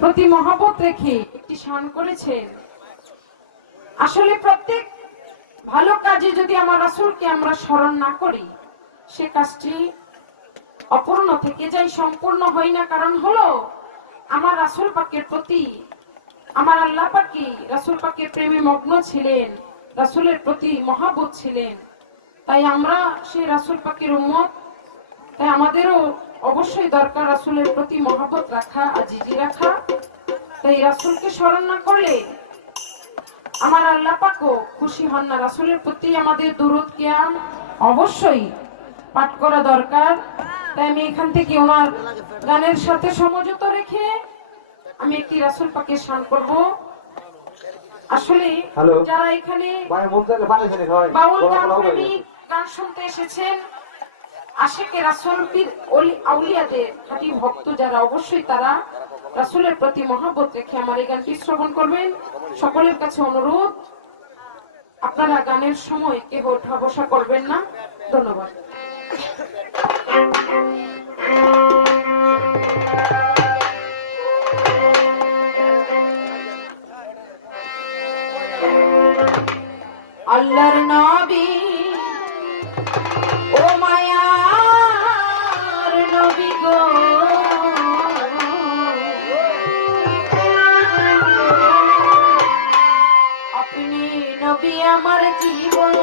প্রতি মহব্বত রেখে একটি শান করেছেন। আসলে প্রত্যেক ভালো কাজে যদি আমার রাসূলকে আমরা স্মরণ না করি, সে কাজটি অপূর্ণ থেকে যায়, সম্পূর্ণ হয় না। কারণ হলো আমার রাসূল পাকের প্রতি আমার আল্লাহ পাকই রাসূল পাকের প্রেমে মগ্ন ছিলেন, রাসূলের প্রতি মহব্বত ছিলেন। তাই আমরা সেই রাসূল পাকের উম্মত, তাই আমাদেরও অবশ্যই দরকার রাসূলের প্রতি মহব্বত রাখা, আজিজি রাখা। তাই রাসূলকে স্মরণ না করলে আমার আল্লাহ পাকও খুশি হন না। রাসূলের প্রতি আমাদের দুরূদ কিয়াম অবশ্যই পাঠ করা দরকার। তাই আমি এখান থেকে ওনার গানের সাথে সমঝোত রেখে আমি একটি রাসূল পাকের শান করব। আসলে যারা এখানে বাউল গান প্রেমিক গান শুনতে এসেছেন, আশিকে রাসূল পীর আউলিয়াদের খাঁটি ভক্ত যারা, অবশ্যই তারা রাসূলের প্রতি মহব্বত রেখে আমার এই গানটি শ্রবণ করবেন। সকলের কাছে অনুরোধ, আপনারা গানের সময় কেউ ওঠা বসা করবেন না। ধন্যবাদ। আল্লাহর নবী ও মায়ার নবী গো, আপনি নবী আমার জীবন।